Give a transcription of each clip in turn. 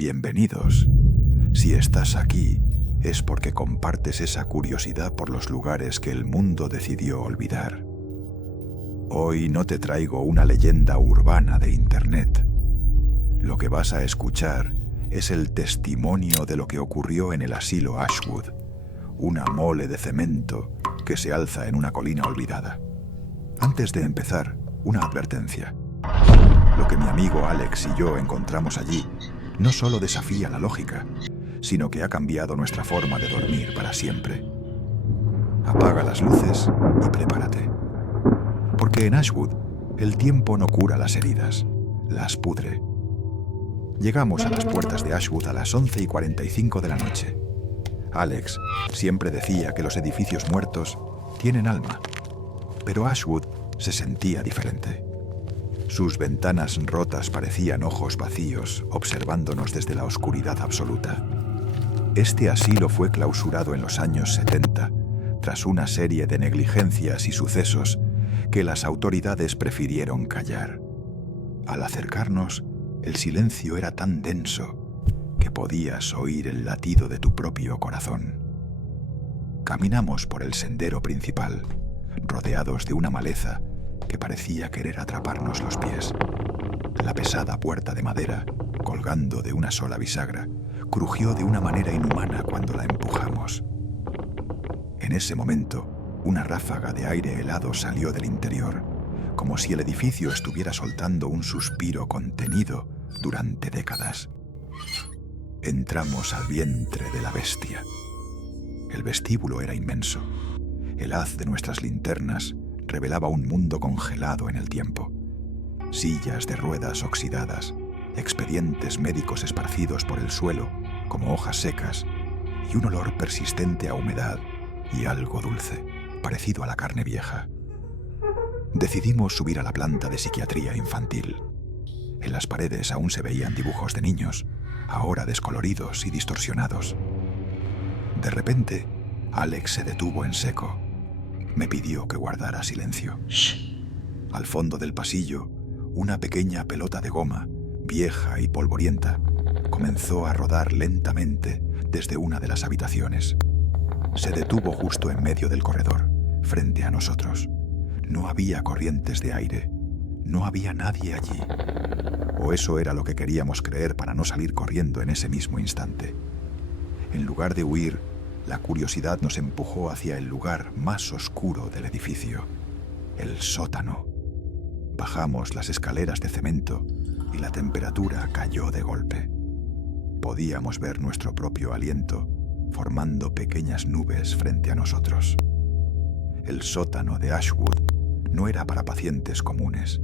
Bienvenidos. Si estás aquí, es porque compartes esa curiosidad por los lugares que el mundo decidió olvidar. Hoy no te traigo una leyenda urbana de Internet. Lo que vas a escuchar es el testimonio de lo que ocurrió en el asilo Ashwood, una mole de cemento que se alza en una colina olvidada. Antes de empezar, una advertencia. Lo que mi amigo Alex y yo encontramos allí no solo desafía la lógica, sino que ha cambiado nuestra forma de dormir para siempre. Apaga las luces y prepárate. Porque en Ashwood, el tiempo no cura las heridas, las pudre. Llegamos a las puertas de Ashwood a las 11:45 de la noche. Alex siempre decía que los edificios muertos tienen alma, pero Ashwood se sentía diferente. Sus ventanas rotas parecían ojos vacíos, observándonos desde la oscuridad absoluta. Este asilo fue clausurado en los años 70, tras una serie de negligencias y sucesos que las autoridades prefirieron callar. Al acercarnos, el silencio era tan denso que podías oír el latido de tu propio corazón. Caminamos por el sendero principal, rodeados de una maleza que parecía querer atraparnos los pies. La pesada puerta de madera, colgando de una sola bisagra, crujió de una manera inhumana cuando la empujamos. En ese momento, una ráfaga de aire helado salió del interior, como si el edificio estuviera soltando un suspiro contenido durante décadas. Entramos al vientre de la bestia. El vestíbulo era inmenso. El haz de nuestras linternas revelaba un mundo congelado en el tiempo. Sillas de ruedas oxidadas, expedientes médicos esparcidos por el suelo como hojas secas y un olor persistente a humedad y algo dulce, parecido a la carne vieja. Decidimos subir a la planta de psiquiatría infantil. En las paredes aún se veían dibujos de niños, ahora descoloridos y distorsionados. De repente, Alex se detuvo en seco. Me pidió que guardara silencio. Al fondo del pasillo, una pequeña pelota de goma, vieja y polvorienta, comenzó a rodar lentamente desde una de las habitaciones. Se detuvo justo en medio del corredor, frente a nosotros. No había corrientes de aire. No había nadie allí. O eso era lo que queríamos creer para no salir corriendo en ese mismo instante. En lugar de huir, la curiosidad nos empujó hacia el lugar más oscuro del edificio, el sótano. Bajamos las escaleras de cemento y la temperatura cayó de golpe. Podíamos ver nuestro propio aliento formando pequeñas nubes frente a nosotros. El sótano de Ashwood no era para pacientes comunes.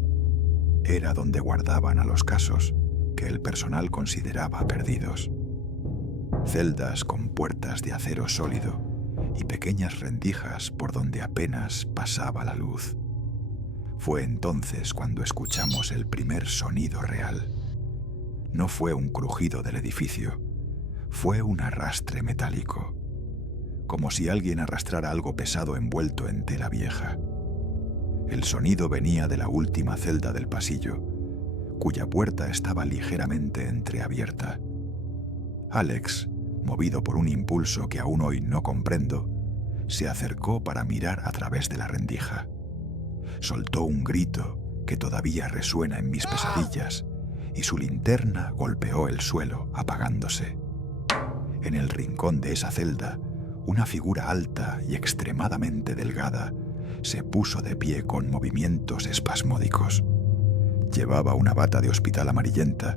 Era donde guardaban a los casos que el personal consideraba perdidos. Celdas con puertas de acero sólido y pequeñas rendijas por donde apenas pasaba la luz. Fue entonces cuando escuchamos el primer sonido real. No fue un crujido del edificio, fue un arrastre metálico, como si alguien arrastrara algo pesado envuelto en tela vieja. El sonido venía de la última celda del pasillo, cuya puerta estaba ligeramente entreabierta. Alex, movido por un impulso que aún hoy no comprendo, se acercó para mirar a través de la rendija. Soltó un grito que todavía resuena en mis pesadillas y su linterna golpeó el suelo, apagándose. En el rincón de esa celda, una figura alta y extremadamente delgada se puso de pie con movimientos espasmódicos. Llevaba una bata de hospital amarillenta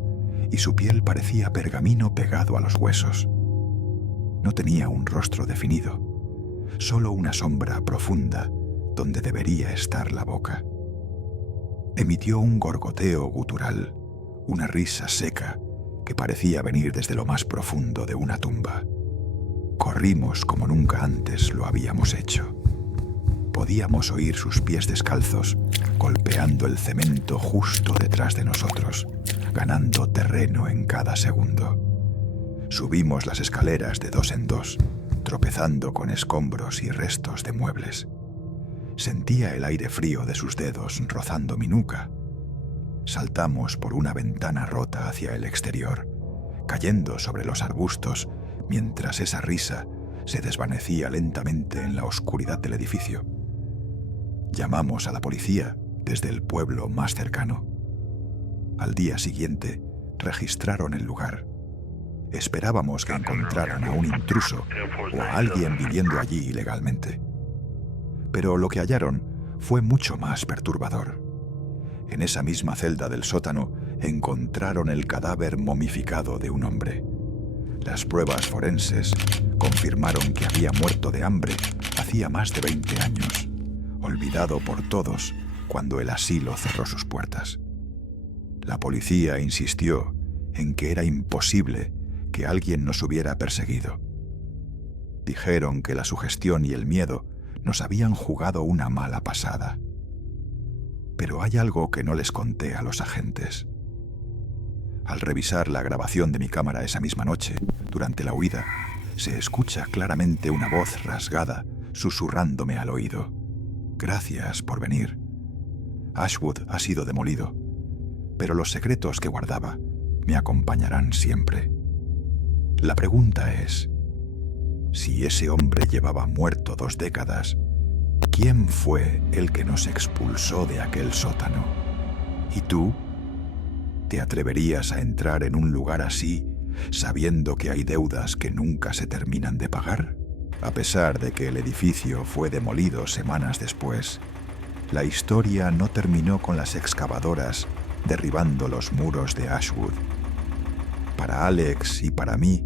y su piel parecía pergamino pegado a los huesos. No tenía un rostro definido, solo una sombra profunda donde debería estar la boca. Emitió un gorgoteo gutural, una risa seca que parecía venir desde lo más profundo de una tumba. Corrimos como nunca antes lo habíamos hecho. Podíamos oír sus pies descalzos golpeando el cemento justo detrás de nosotros, ganando terreno en cada segundo. Subimos las escaleras de 2 en 2, tropezando con escombros y restos de muebles. Sentía el aire frío de sus dedos rozando mi nuca. Saltamos por una ventana rota hacia el exterior, cayendo sobre los arbustos mientras esa risa se desvanecía lentamente en la oscuridad del edificio. Llamamos a la policía desde el pueblo más cercano. Al día siguiente, registraron el lugar. Esperábamos que encontraran a un intruso o a alguien viviendo allí ilegalmente. Pero lo que hallaron fue mucho más perturbador. En esa misma celda del sótano encontraron el cadáver momificado de un hombre. Las pruebas forenses confirmaron que había muerto de hambre hacía más de 20 años, olvidado por todos cuando el asilo cerró sus puertas. La policía insistió en que era imposible que alguien nos hubiera perseguido. Dijeron que la sugestión y el miedo nos habían jugado una mala pasada. Pero hay algo que no les conté a los agentes. Al revisar la grabación de mi cámara esa misma noche, durante la huida, se escucha claramente una voz rasgada susurrándome al oído. «Gracias por venir. Ashwood ha sido demolido, pero los secretos que guardaba me acompañarán siempre». La pregunta es, si ese hombre llevaba muerto 2 décadas, ¿quién fue el que nos expulsó de aquel sótano? ¿Y tú? ¿Te atreverías a entrar en un lugar así, sabiendo que hay deudas que nunca se terminan de pagar? A pesar de que el edificio fue demolido semanas después, la historia no terminó con las excavadoras derribando los muros de Ashwood. Para Alex y para mí,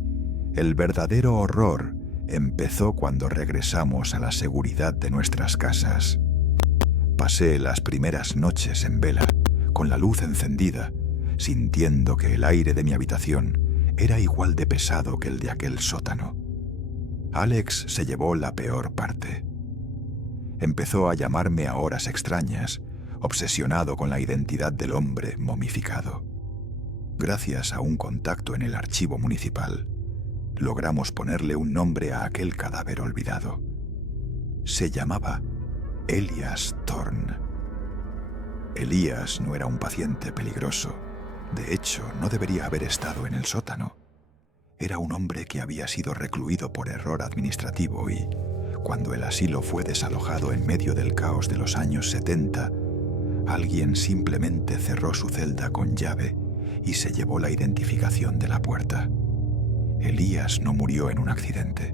el verdadero horror empezó cuando regresamos a la seguridad de nuestras casas. Pasé las primeras noches en vela, con la luz encendida, sintiendo que el aire de mi habitación era igual de pesado que el de aquel sótano. Alex se llevó la peor parte. Empezó a llamarme a horas extrañas, obsesionado con la identidad del hombre momificado. Gracias a un contacto en el archivo municipal, logramos ponerle un nombre a aquel cadáver olvidado. Se llamaba Elias Thorne. Elías no era un paciente peligroso. De hecho, no debería haber estado en el sótano. Era un hombre que había sido recluido por error administrativo y, cuando el asilo fue desalojado en medio del caos de los años 70, alguien simplemente cerró su celda con llave y se llevó la identificación de la puerta. Elías no murió en un accidente.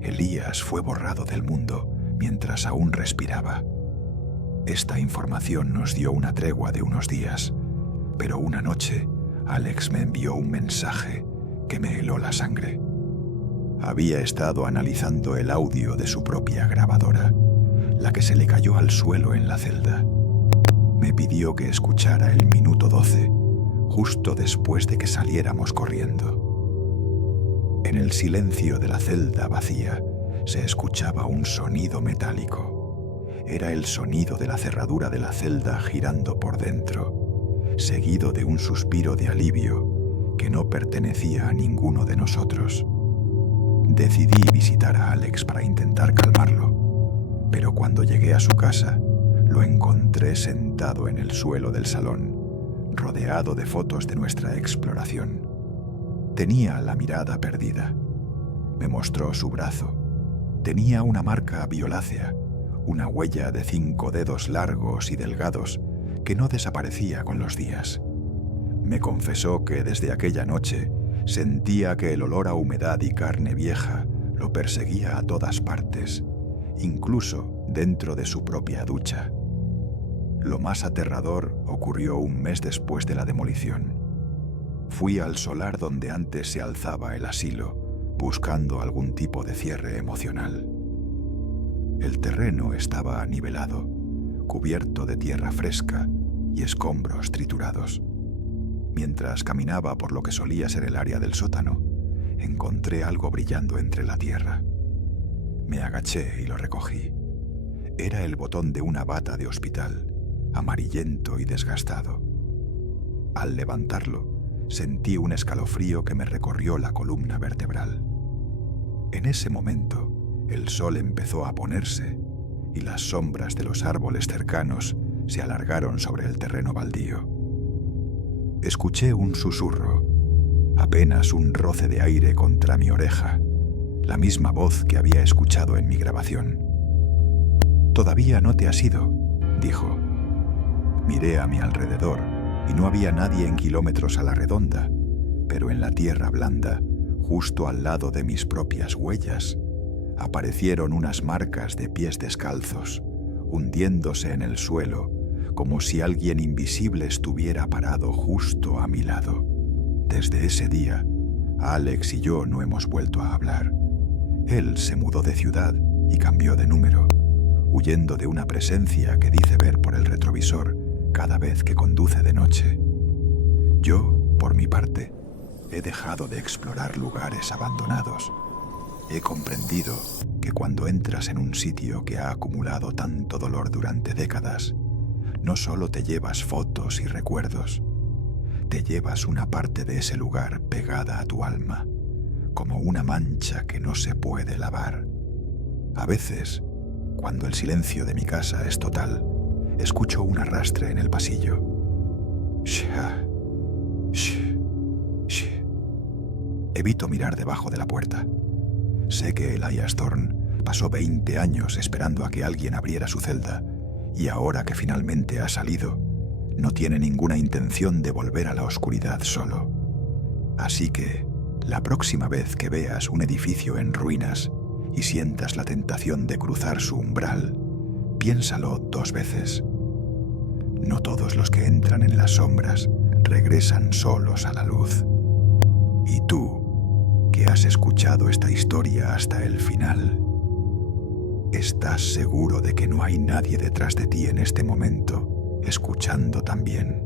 Elías fue borrado del mundo mientras aún respiraba. Esta información nos dio una tregua de unos días, pero una noche Alex me envió un mensaje que me heló la sangre. Había estado analizando el audio de su propia grabadora, la que se le cayó al suelo en la celda. Me pidió que escuchara el minuto 12, justo después de que saliéramos corriendo. En el silencio de la celda vacía se escuchaba un sonido metálico. Era el sonido de la cerradura de la celda girando por dentro, seguido de un suspiro de alivio que no pertenecía a ninguno de nosotros. Decidí visitar a Alex para intentar calmarlo, pero cuando llegué a su casa, lo encontré sentado en el suelo del salón, rodeado de fotos de nuestra exploración. Tenía la mirada perdida. Me mostró su brazo. Tenía una marca violácea, una huella de 5 dedos largos y delgados que no desaparecía con los días. Me confesó que desde aquella noche sentía que el olor a humedad y carne vieja lo perseguía a todas partes, incluso dentro de su propia ducha. Lo más aterrador ocurrió un mes después de la demolición. Fui al solar donde antes se alzaba el asilo, buscando algún tipo de cierre emocional. El terreno estaba anivelado, cubierto de tierra fresca y escombros triturados. Mientras caminaba por lo que solía ser el área del sótano, encontré algo brillando entre la tierra. Me agaché y lo recogí. Era el botón de una bata de hospital, amarillento y desgastado. Al levantarlo, sentí un escalofrío que me recorrió la columna vertebral. En ese momento, el sol empezó a ponerse y las sombras de los árboles cercanos se alargaron sobre el terreno baldío. Escuché un susurro. Apenas un roce de aire contra mi oreja, la misma voz que había escuchado en mi grabación. «Todavía no te has ido», dijo. Miré a mi alrededor y no había nadie en kilómetros a la redonda, pero en la tierra blanda, justo al lado de mis propias huellas, aparecieron unas marcas de pies descalzos, hundiéndose en el suelo, como si alguien invisible estuviera parado justo a mi lado. Desde ese día, Alex y yo no hemos vuelto a hablar. Él se mudó de ciudad y cambió de número, huyendo de una presencia que dice ver por el retrovisor cada vez que conduce de noche. Yo, por mi parte, he dejado de explorar lugares abandonados. He comprendido que cuando entras en un sitio que ha acumulado tanto dolor durante décadas, no solo te llevas fotos y recuerdos, te llevas una parte de ese lugar pegada a tu alma, como una mancha que no se puede lavar. A veces, cuando el silencio de mi casa es total, escucho un arrastre en el pasillo. Shh, shh, shh. Evito mirar debajo de la puerta. Sé que Elias Thorne pasó 20 años esperando a que alguien abriera su celda, y ahora que finalmente ha salido, no tiene ninguna intención de volver a la oscuridad solo. Así que, la próxima vez que veas un edificio en ruinas y sientas la tentación de cruzar su umbral, piénsalo 2 veces. No todos los que entran en las sombras regresan solos a la luz. Y tú, que has escuchado esta historia hasta el final, ¿estás seguro de que no hay nadie detrás de ti en este momento, escuchando también?